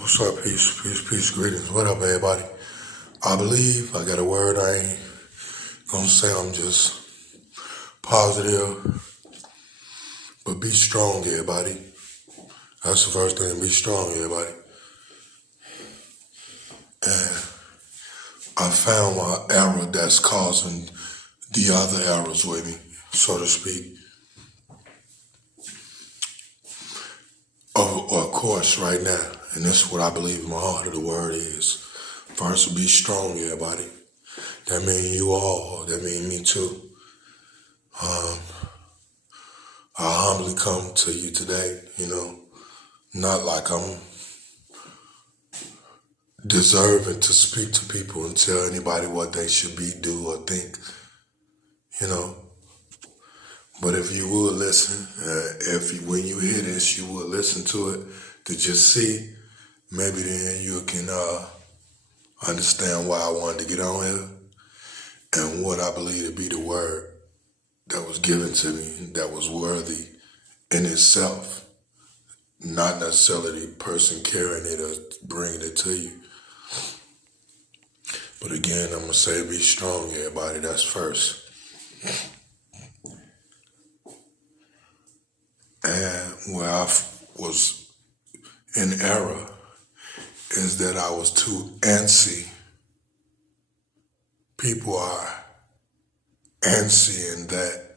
What's up? Peace, greetings. What up, everybody? I believe I got a word. I ain't gonna say I'm just positive, but be strong, everybody. That's the first thing. Be strong, everybody. And I found my error that's causing the other errors with me, so to speak. Of course, right now, and this is what I believe in my heart of the word is. First, be strong, everybody. That mean you all. That mean me too. I humbly come to you today, not like I'm deserving to speak to people and tell anybody what they should be, do, or think, you know. But if you would listen, when you hear this, you would listen to it to just see, maybe then you can understand why I wanted to get on here and what I believe to be the word that was given to me that was worthy in itself, not necessarily the person carrying it or bringing it to you. But again, I'm going to say be strong, everybody. That's first. And where I was in error is that I was too antsy. People are antsy in that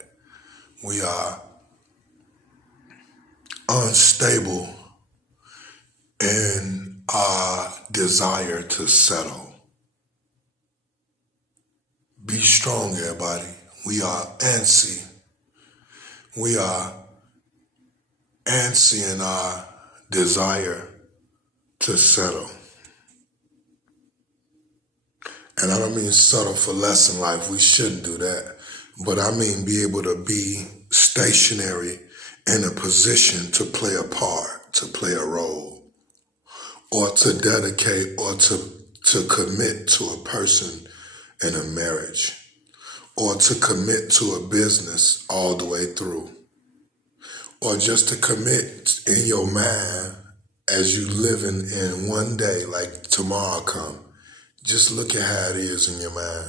we are unstable in our desire to settle. Be strong, everybody. We are antsy. We are antsy in our desire to settle. And I don't mean settle for less in life. We shouldn't do that. But I mean be able to be stationary in a position to play a part, to play a role, or to dedicate or to commit to a person in a marriage, or to commit to a business all the way through, or just to commit in your mind as you living in one day like tomorrow come. Just look at how it is in your mind.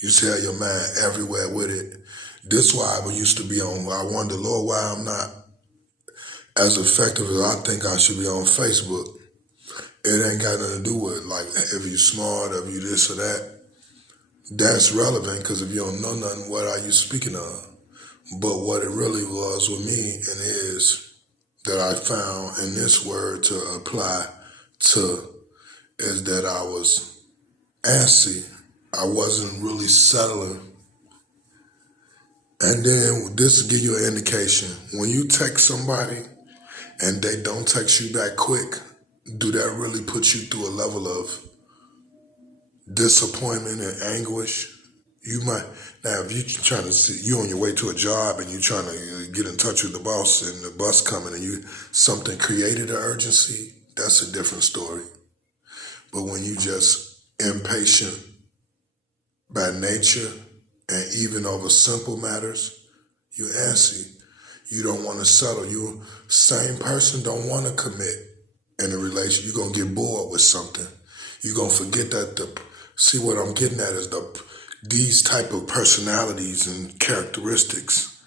You see how your mind everywhere with it. This why I used to be on, I wonder, Lord, why I'm not as effective as I think I should be on Facebook. It ain't got nothing to do with, like, if you smart, if you this or that. That's relevant, because if you don't know nothing, what are you speaking of? But what it really was with me and is that I found in this word to apply to is that I was antsy. I wasn't really settling. And then this will give you an indication. When you text somebody and they don't text you back quick, do that really put you through a level of disappointment and anguish? You might, now if you're trying to see, you on your way to a job and you're trying to get in touch with the boss and the bus coming and something created an urgency, that's a different story. But when you just impatient by nature and even over simple matters, you're antsy. You don't want to settle. You same person don't want to commit in a relationship. You're going to get bored with something. You're going to forget that see what I'm getting at is these type of personalities and characteristics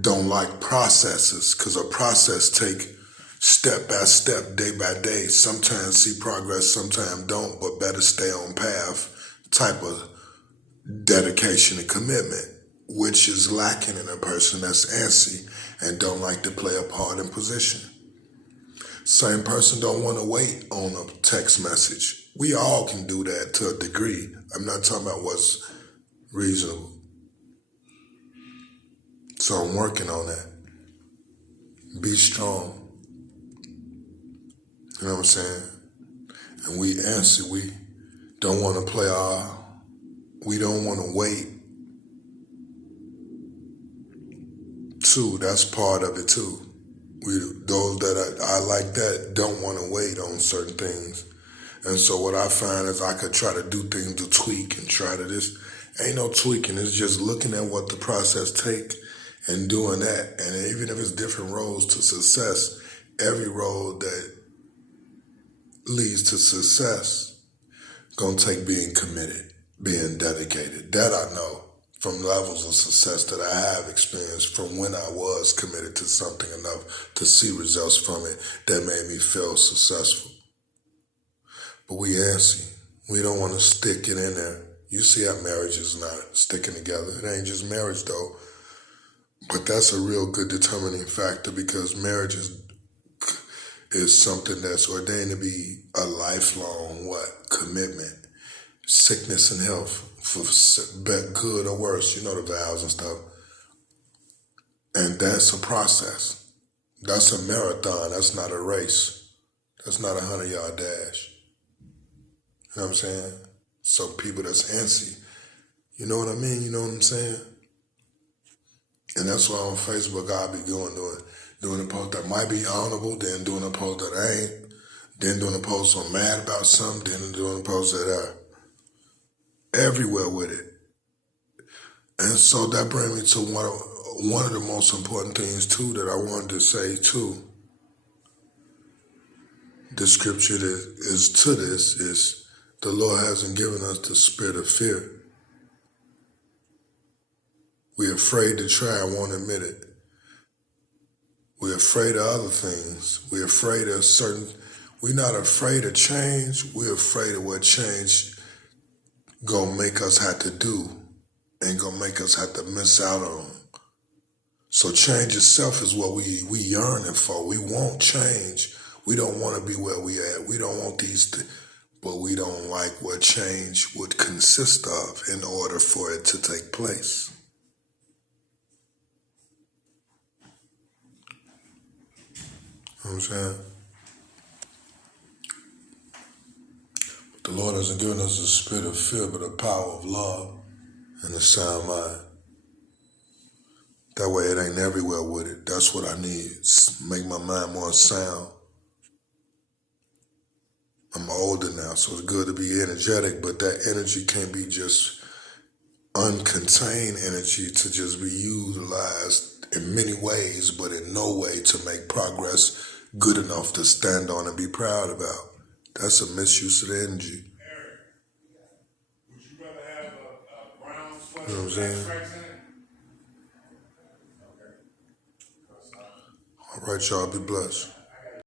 don't like processes, because a process take step by step, day by day. Sometimes see progress, sometimes don't, but better stay on path type of dedication and commitment, which is lacking in a person that's antsy and don't like to play a part in position. Same person don't want to wait on a text message. We all can do that to a degree. I'm not talking about what's reasonable. So I'm working on that. Be strong. You know what I'm saying? And we antsy. We don't want to we don't want to wait. Too, that's part of it too. Those that I like that don't want to wait on certain things. And so what I find is I could try to do things to tweak and try to this. Ain't no tweaking. It's just looking at what the process take and doing that. And even if it's different roads to success, every road that leads to success gonna take being committed, being dedicated. That I know from levels of success that I have experienced from when I was committed to something enough to see results from it that made me feel successful. But we antsy. We don't want to stick it in there. You see how marriage is not sticking together. It ain't just marriage though. But that's a real good determining factor because marriage is something that's ordained to be a lifelong commitment. Sickness and health, for good or worse, you know the vows and stuff. And that's a process. That's a marathon. That's not a race. That's not a 100-yard dash. You know what I'm saying? So people that's antsy, you know what I mean? You know what I'm saying? And that's why on Facebook I'll be doing a post that might be honorable, then doing a post that ain't, then doing a post I'm mad about something, then doing a post that are everywhere with it. And so that brings me to one of the most important things too that I wanted to say too. The scripture that is to this is the Lord hasn't given us the spirit of fear. We're afraid to try, I won't admit it. We're afraid of other things. We're afraid of we're not afraid of change, we're afraid of what change gonna make us have to do and gonna make us have to miss out on. So change itself is what we yearning for. We want change. We don't want to be where we at. We don't want but we don't like what change would consist of in order for it to take place. You know what I'm saying? The Lord hasn't given us a spirit of fear, but a power of love and a sound mind. That way it ain't everywhere with it. That's what I need. Make my mind more sound. I'm older now, so it's good to be energetic, but that energy can't be just uncontained energy to just be utilized in many ways, but in no way to make progress good enough to stand on and be proud about. That's a misuse of the energy. Eric, would you rather have a brown sweater You know what I'm with saying? black stripes in it? All right, y'all, be blessed.